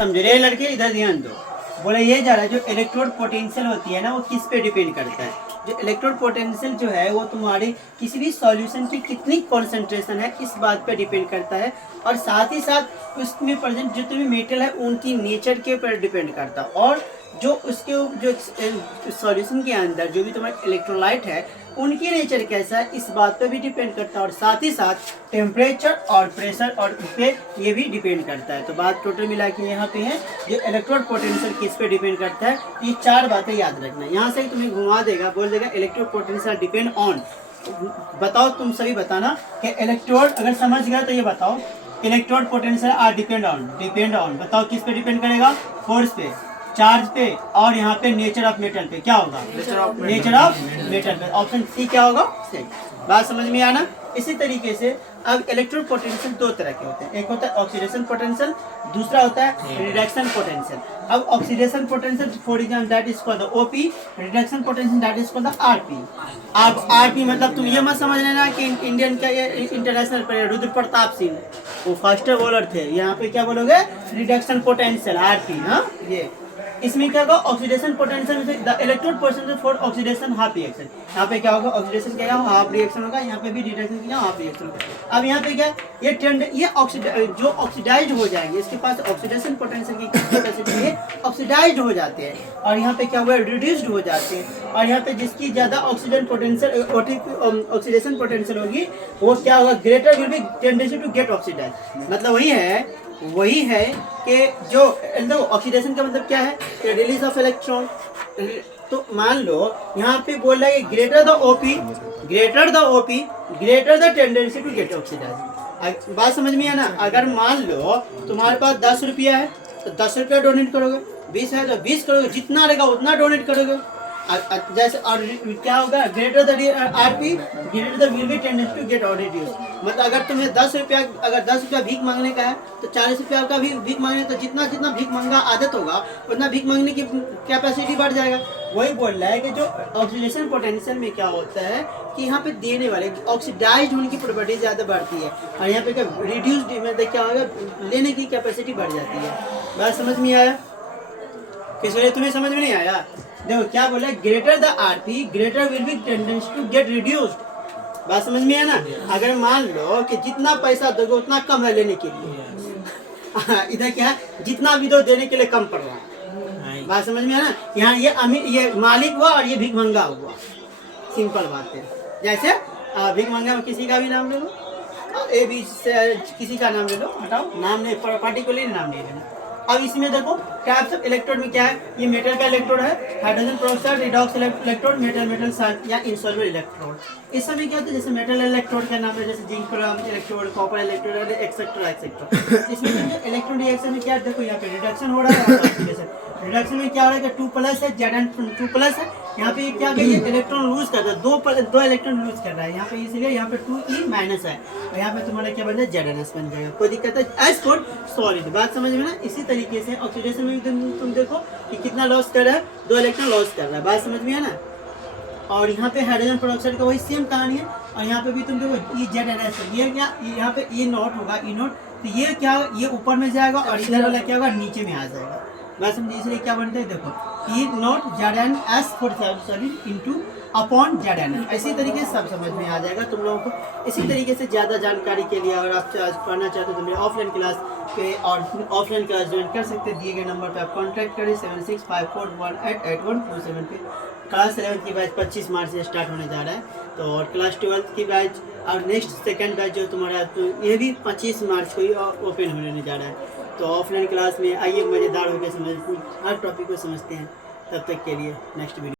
समझो रे लड़के, इधर ध्यान दो। बोले ये जा रहा है जो इलेक्ट्रोड पोटेंशियल होती है ना, वो किस पे डिपेंड करता है। जो इलेक्ट्रोड पोटेंशियल जो है वो तुम्हारे किसी भी सॉल्यूशन की कितनी कंसंट्रेशन है इस बात पे डिपेंड करता है, और साथ ही साथ उसमें प्रेजेंट जितने भी मेटल है उनकी नेचर के ऊपर डिपेंड करता है, और जो उसके जो सॉल्यूशन के अंदर जो भी तुम्हारे इलेक्ट्रोलाइट है उनकी नेचर कैसा है इस बात पे भी डिपेंड करता है, और साथ ही साथ टेम्परेचर और प्रेशर और पे ये भी डिपेंड करता है। तो बात टोटल मिला के यहाँ पे है जो इलेक्ट्रोड पोटेंशियल किस पे डिपेंड करता है, ये चार बातें याद रखना। यहाँ से तुम्हें घुमा देगा, बोल देगा इलेक्ट्रोड पोटेंशियल डिपेंड ऑन। बताओ तुम सभी बताना कि इलेक्ट्रोड, अगर समझ गया तो ये बताओ electrode potential are depend on बताओ किस पे डिपेंड करेगा, फोर्स पे, चार्ज पे, और यहाँ पे नेचर ऑफ मेटल पे। क्या होगा, नेचर ऑफ मेटल पे। ऑप्शन सी क्या होगा, सही। बात समझ में आना। इसी तरीके से अब इलेक्ट्रोड पोटेंशियल दो तरह के होते हैं, एक होता है ऑक्सीडेशन पोटेंशियल, दूसरा होता है रिडक्शन पोटेंशियल। अब oxidation potential for example that is called the OP, reduction potential that is called the RP. अब आरपी मतलब तुम ये मत समझ लेना कि इंडियन का ये इंटरनेशनल प्लेयर रुद्र प्रताप सिंह वो फास्टर बॉलर थे, यहाँ पे क्या बोलोगे रिडक्शन पोटेंशियल आरपी। हाँ, ये इसमें क्या होगा ऑक्सीडेशन पोटेंशियल में the electrode potential for oxidation half reaction. यहाँ पे क्या होगा ऑक्सीडेशन क्या होगा, हाफ रिएक्शन होगा, यहाँ पे भी रिडक्शन क्या हाफ रिएक्शन होगा। अब यहाँ पे क्या ये ट्रेंड ये जो ऑक्सीडाइज्ड हो जाएंगे, इसके पास ऑक्सीडेशन पोटेंशियल की कैपेसिटी है, ऑक्सीडाइज्ड हो जाते हैं, और यहाँ पे क्या हुआ रिड्यूस्ड हो जाते हैं। और यहाँ पे जिसकी ज्यादा ऑक्सीजन पोटेंशियल ऑक्सीडेशन पोटेंशियल होगी वो क्या होगा, greater will be tendency to get oxidised. मतलब वही है कि जो ऑक्सीडेशन का मतलब क्या है, रिलीज ऑफ इलेक्ट्रॉन। तो मान लो यहाँ पे बोल रहा है greater the OP greater the tendency to get oxidise. बात समझ में है ना। अगर मान लो तुम्हारे पास 10 रुपया है तो 10 रुपया डोनेट करोगे, 20 है तो 20 करोगे, जितना रहेगा उतना डोनेट करोगे। जैसे और क्या होगा greater the RP greater the will be tendency to get reduce. मतलब अगर तुम्हें 10 रुपया भीख मांगने का है तो 40 रुपया का भी भीख मांगने, तो जितना भीख मांगा आदत होगा उतना भीख मांगने की कैपेसिटी बढ़ जाएगा। वही बोल रहा है कि जो ऑक्सीडेशन पोटेंशियल में क्या होता है कि यहाँ पे देने वाले ऑक्सीडाइज्ड होने की प्रॉपर्टी ज़्यादा बढ़ती है, और यहाँ पे क्या रिड्यूस्ड में क्या होगा लेने की कैपेसिटी बढ़ जाती है। बात समझ में आया, किस वजह तुम्हें समझ में नहीं आया। देखो क्या बोला, greater the RP greater will be tendency to get reduced. बात समझ में है ना। अगर मान लो कि जितना पैसा दोगे उतना कम है लेने के लिए, इधर क्या है जितना भी दो देने के लिए कम पड़ रहा है। बात समझ में है ना। यहाँ ये अमीर ये मालिक हुआ और ये भीख मंगा हुआ, सिंपल बात है। जैसे भीख मंगा में किसी का भी नाम ले लो, ए बी से किसी का नाम ले लो, हटाओ नाम नहीं, पर्टिकुलर नाम नहीं लेना। अब इसमें देखो टाइप्स ऑफ इलेक्ट्रोड में क्या है, ये मेटल का इलेक्ट्रोड है, hydrogen peroxide, redox electrode, metal salt या इनसॉल्युबल इलेक्ट्रोड। इस समय क्या होता है जैसे मेटल इलेक्ट्रोड का नाम है जैसे zinc electrode, copper electrode, etcetera etcetera. इसमें जो इलेक्ट्रॉन रिएक्शन में क्या है, देखो यहाँ पे रिडक्शन हो रहा है, रिडक्शन में क्या हो रहा है 2+ है, Zn2+ है। यहाँ पे क्या है ये इलेक्ट्रॉन लूज कर रहा है, दो इलेक्ट्रॉन लूज कर रहा है यहाँ पे, इसलिए यहाँ पे 2E- है, और यहाँ पे तुम्हारा क्या बन जाए Zns बन जाएगा। कोई दिक्कत है एज फॉर सॉलिड। बात समझ में ना। इसी तरीके से ऑक्सीडेशन में तुम देखो कि कितना लॉस कर रहा है, 2 इलेक्ट्रॉन लॉस कर रहा है। बात समझ में है ना। और यहाँ पे हाइड्रोजन पेरोक्साइड का वही सेम कहानी है, और यहाँ पे भी तुम देखो Zns है, ये क्या यहाँ पे E0 होगा, E0, तो ये क्या ये ऊपर में जाएगा और इधर वाला क्या होगा नीचे में आ जाएगा। बस समझिए, इसलिए क्या बनता है देखो E0 Zns for solid into upon Zn। इसी तरीके से सब समझ में आ जाएगा तुम लोगों को। इसी तरीके से ज़्यादा जानकारी के लिए अगर आप पढ़ना चाहते हो तो मेरे ऑफलाइन क्लास पे और ऑफलाइन क्लास ज्वाइन कर सकते हैं। दिए गए नंबर पे आप कॉन्टैक्ट करें 7654188127 पे। क्लास 11 की बैच 25 मार्च से स्टार्ट होने जा रहा है, तो और क्लास 12 की बैच और नेक्स्ट सेकेंड बैच जो तुम्हारा तो ये भी 25 मार्च को ही ओपन होने जा रहा है। तो ऑफलाइन क्लास में आइए, मज़ेदार होकर समझ हर टॉपिक को समझते हैं। तब तक के लिए नेक्स्ट वीडियो।